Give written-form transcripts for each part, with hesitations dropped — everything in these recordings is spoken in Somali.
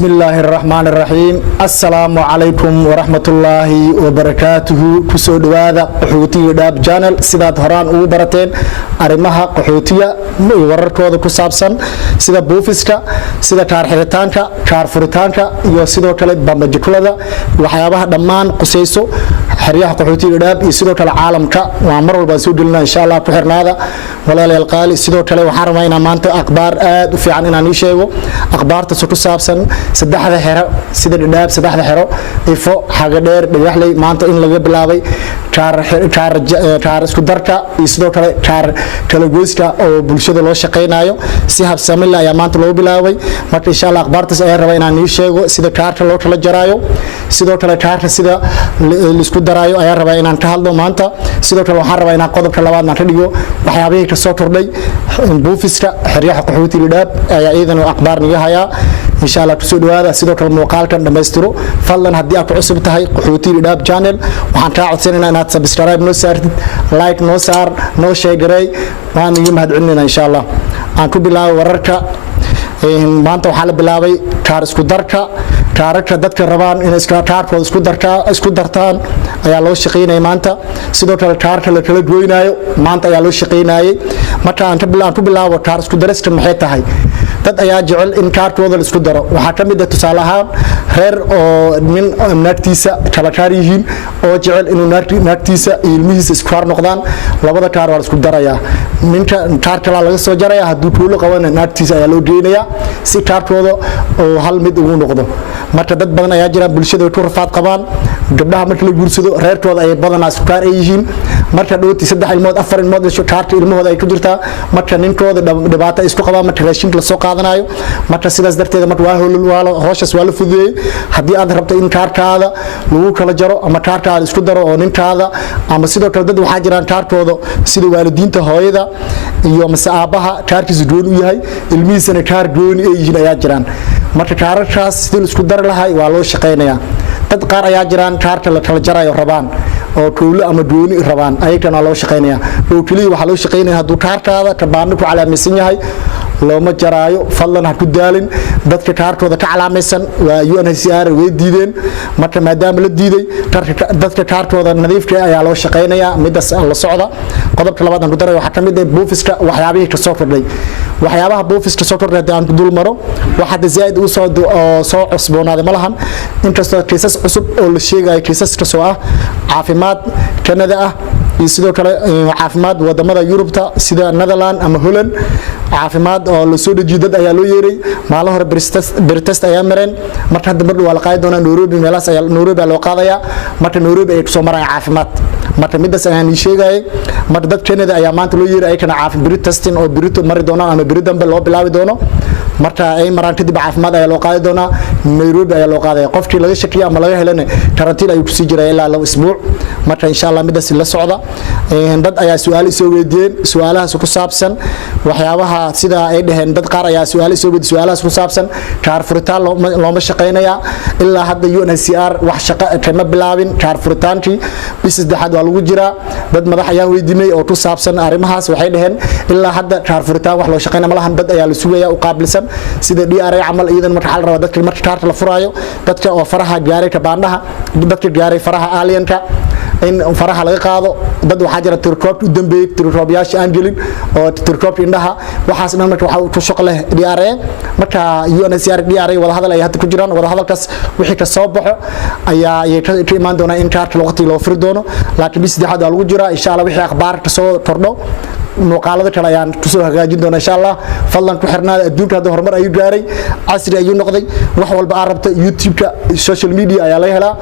بسم الله الرحمن الرحيم السلام عليكم ورحمة الله وبركاته كسود هذا قحوتي داب جانل سيدات هران وبرتين أرمها قحوتية وركوذ كسابسن سيدا بوفيسكا سيدا كار حريتانكا كار فريتانكا يو سيدو كالي بامبجيكولا وحيابها دمان قسيسو حريها قحوتي داب يسيدو كالي عالمكا وعمر والباسود لنا إن شاء الله كحرنا هذا ولا ليالقالي سيدو كالي وحرمينا مانتا أخبار آد وفي عننا نيشيغو أخبار تسوكو سابسن saddexda xero sida dhadhaab saddexda xero ifo xaga dheer dhagaxley maanta in laga bilaabay kaar isku darka iyo sidoo kale kaar kala goyska oo bulshada loo shaqeynayo si habsami leh ayaa maanta loo bilaabay marka insha Allah akhbaartaas ayaa rabaa inaan sheego sida kaarka loo kala jaraayo sidoo kale kaarka sida la isku daraayo ayaa rabaa inaan ka hadlo maanta sidoo kale waxaan rabaa inaan qodobka labaad aan ka dhigo waxyaabihii ka soo kordhay buufiska xeryaha qaxooti dhadhaab ayaa iyadana akhbaar niga haya إن شاء الله كسود هذا سيدو كلام مقال كان دمسترو فضلا هدي أكو عصب تهاي قحوتي لداب channel وحن كاعد سننا نات سبسكرايب نو سار لايك نو سار نو شيء ما نيجي مهد عندنا إن شاء الله أنكو بلا ورركا ما أنت وحال بلاوي كار اسكو دركا كارك دتك الربان إن اسكو كارك اسكو درتان ayaa loo shaqeynay maanta sidoo kale kaarka la kala gooynayo maanta ayaa loo shaqeynay marka aan ku bilaabo kaar isku darista maxay tahay dad ayaa jecel in kaarkooda la isku daro waxa kamid ah tusaale ahaan reer oo nin naagtiisa kala kaar yihiin oo jecel inuu naagtiisa ilmihiisa isku kaar noqdaan labada kaar waa isku daraya ninka kaarka laga soo jaraya haduu kuulo qaban naagtiisa ayaa loo geenaya si kaarkooda oo hal mid ugu noqdo marka dad badan ayaa jira bulshada ku rafaad qabaan gabdhaha marka la guursado reerkooda ay badanaa isku kaar ay yihiin marka dhooti 3 ilmood 4 ilmood la kaarka ilmahooda ay ku jirtaa marka ninkooda dhibaato isku qabaa marka raashinka la soo qaadanayo marka sidaas darteeda marka waa hooshas waa la fududeeyay hadii aad rabto in kaarkaada lagu kala jaro ama kaarkaada isku daro oo ninkaada ama sidoo kale dad waxaa jiraan kaarkooda sida waalidiinta hooyada iyo masaabaha kaarkiisu doon u yahay ilmihiisana kaar gooni ay yihiin ayaa jiraan marka kaarkaas sidii isku dar lahay waa loo shaqeynayaa dad qaar ayaa jiraan kaarka la kala jarayo rabaan oo kuulo ama dooni rabaan ayagana loo shaqeynaya oo kaliya waxa loo shaqeynaya haduu kaarkaada tabaano ku calaamaysan yahay looma jaraayo fadlan ha ku daalin dadka kaarkooda ka calaamaysan waa UNHCR way diideen marka maadaama la diiday dadka kaarkooda nadiifka ayaa loo shaqeynayaa midaas la socda qodobka labaad aan ku daray waxa kamid ah buufiska waxyaabihii ka soo kordhay waxyaabaha buufiska soo kordhay aan ku dul maro waxa zaid u soo cusboonaaday malahan inkastoo kiisas cusub oo la sheegayo kiisas ka soo ah caafimaad Canada ah iyo sidoo kale caafimaad wadamada Yurubta sida Netherland ama Holland caafimaad oo la soo dhajiyo dad ayaa loo yeeray maalin hore Britest ayaa mareen marka hadda mar waa la qaadi doonaa Nairobi meelaas ayaa Nairobi loo qaadaya marka Nairobi ay soo marayaan caafimaad marka midaas ayaan sheegay marka dad Canada ayaa maanta loo yeeray ay kana caafimaad Britestin oo Brito mari doonaan ama Britambe loo bilaabi doono marka ay maraan kadib caafimaad ayaa loo qaadi doonaa Nairobi ayaa loo qaadaya qofkii laga shakiyo ama laga helana karantiin ay ku sii jiray ilaa 2 isbuuc marka insha Allah midaas la socda dad ayaa su'aalo soo weydiiyeen su'aalahaas ku saabsan waxyaabaha sida ay dhaheen dad qaar ayaa su'aalo soo weydiiyay su'aalahaas ku saabsan kaar furitaan looma shaqeynaya ilaa hadda UNHCR wax shaqo kama bilaabin kaar furitaankii bis saddexaad waa lagu jiraa dad madax ayaa weydiinay oo ku saabsan arimahaas waxay dhaheen ilaa hadda kaar furitaan wax loo shaqeynaa malahan dad ayaa la sugayaa u qaabilsan sida DRA amal iidan marka xal raba dadka marka kaarka la furaayo dadka oo faraha gaaray ka baandhaha dadka gaaray faraha alienka in faraha laga qaado dad waxa jira tirkoob u dambeeyay tirkoobayaasha aan gelin oo tirkoob indhaha waxaas dhan marka waxa ku shaqo leh DRA marka UNHCR DRA wada hadal ay hadda ku jiraan wada hadalkaas wixii ka soo baxo ayaa ka imaan doona in kaarka waqti loo furi doono laakiin bis saddexaad lagu jira insha Allah wixii akhbaar ka soo kordho muuqaalada kale ayaan ku soo hagaajin doona insha Allah fadlan ku xirnaada adduunka hadda horumar ayuu gaaray casri ayuu noqday wax walba aad rabto YouTube-ka social media ayaa laga helaa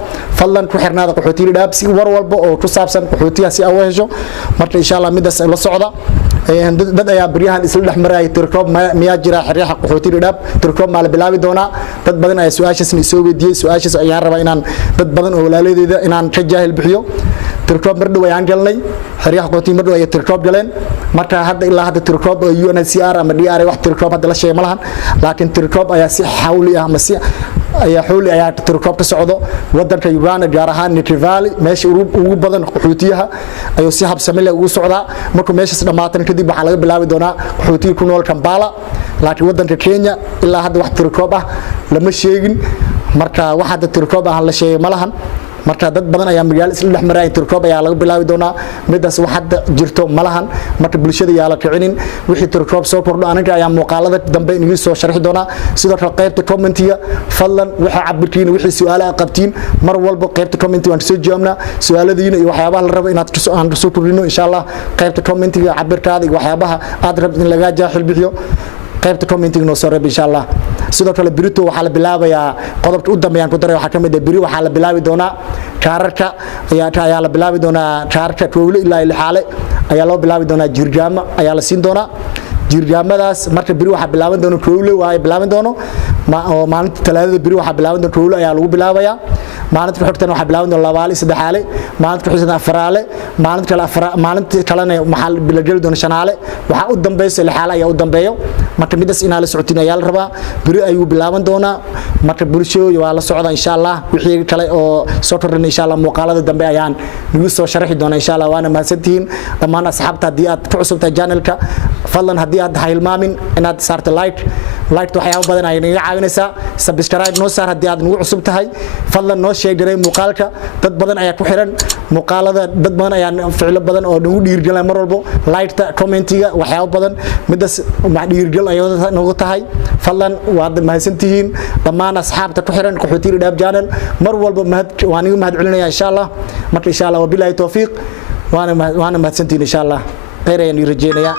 fadlan ku xirnaada qaxootiga dhaab si war walba oo ku saabsan qaxootiga si aad hesho marka insha Allah midaas la socda dad ayaa bariyahan isla dhaxmaray tirkoob miya jira xeryaha qaxootiga dhaab tirkoob ma la bilaabi doona dad badan ayaa su'aashaas soo weydiiyay su'aashaas ayaan rabaa inaan dad badan oo walaaladeeda inaan ka jaahil bixiyo tirkoob mardhow ayaan galnay xeryaha qoontii mardhow ay tirkoob galeen marka hadda ilaa hadda tirkoob oo UNHCR ama DR wax tirkoob hadda la sheegay ma lahan laakiin tirkoob ayaa si xawli ah ama si ayaa xawli ayaa tirkoob ka socdo wadanka Uganda gaar ahaan Rift Valley meesha ugu badan qaxootiyaha ayuu si habsami leh ugu socdaa markuu meeshaas dhamaatan kadib waxa laga bilaabi doonaa qaxootiga ku nool Kampala laakiin wadanka Kenya ilaa hadda wax tirkoob ah lama sheegin marka waxa hadda tirkoob ah la sheegay ma lahan marka dad badan ayaa magaalo isla dhex maray tirkoob ayaa laga bilaabi doonaa midaas wax hadda jirto malahan marka bulshada yaa la kicinin wixii tirkoob soo kordho anaga ayaa muuqaalada dambe inagu soo sharxi doonaa sidoo kale qaybta commentiga fadlan waxa cabirkiina wixii su'aalaha qabtiin mar walba qaybta commentiga waan soo jawaabnaa su'aaladiina iyo waxyaabaha la rabo inaad aan soo kordhino insha Allah qaybta commentiga cabirkaada iyo waxyaabaha aad rabto in laga jaahil bixiyo qaybta commenting noo soo reeb insha Allah sidoo kale birito waxa la bilaabayaa qodobka u dambeeyaan ku daray waxa kamid ah biri waxa la bilaabi doonaa kaararka ayaa la bilaabi doonaa kaararka kowle ilaa xaale ayaa loo bilaabi doonaa jirgaama ayaa la siin doonaa jirgaamadaas marka biri waxa bilaaban doona kowle waa ay bilaaban doono maalinta talaadada biri waxa bilaaban doona kowle ayaa lagu bilaabayaa maalinta xigtana waxa bilaaban doona labaale saddexaale maalinta xigtana afaraale maalinta kalena maxal bilageli doona shanaale waxa u dambeeyay lixaale ayaa u dambeeyo marka midaas inaa la socotiin ayaa la rabaa biri ayuu bilaaban doonaa marka bulshooyinka waa la socda insha Allah wixii kale oo soo kordhin insha Allah muuqaalada dambe ayaan nagu soo sharxi doonaa insha Allah waana mahadsantihiin dhammaan asxaabta hadii aad ku cusubtahay channelka fadlan hadii aad hilmaamin inaad saarto like waxyaabo badan ay naga caawinaysaa subscribe noo saar hadii aad nagu cusub tahay fadlan noo sheeg diray muuqaalka dad badan ayaa ku xiran muuqaalada dad badan ayaa ficilo badan oo nagu dhiirgelay mar walbo like-ta commentiga waxyaabo badan midaas ma dhiirgel ay nagu tahay fadlan waad mahadsantihiin dhammaan asxaabta ku xiran qaxootiga Dhab channel mar walba waan igu mahad celinayaa insha Allah marka insha Allah wabillahi tawfiiq waana mahadsantihiin insha Allah khayr ayaan rajeynayaa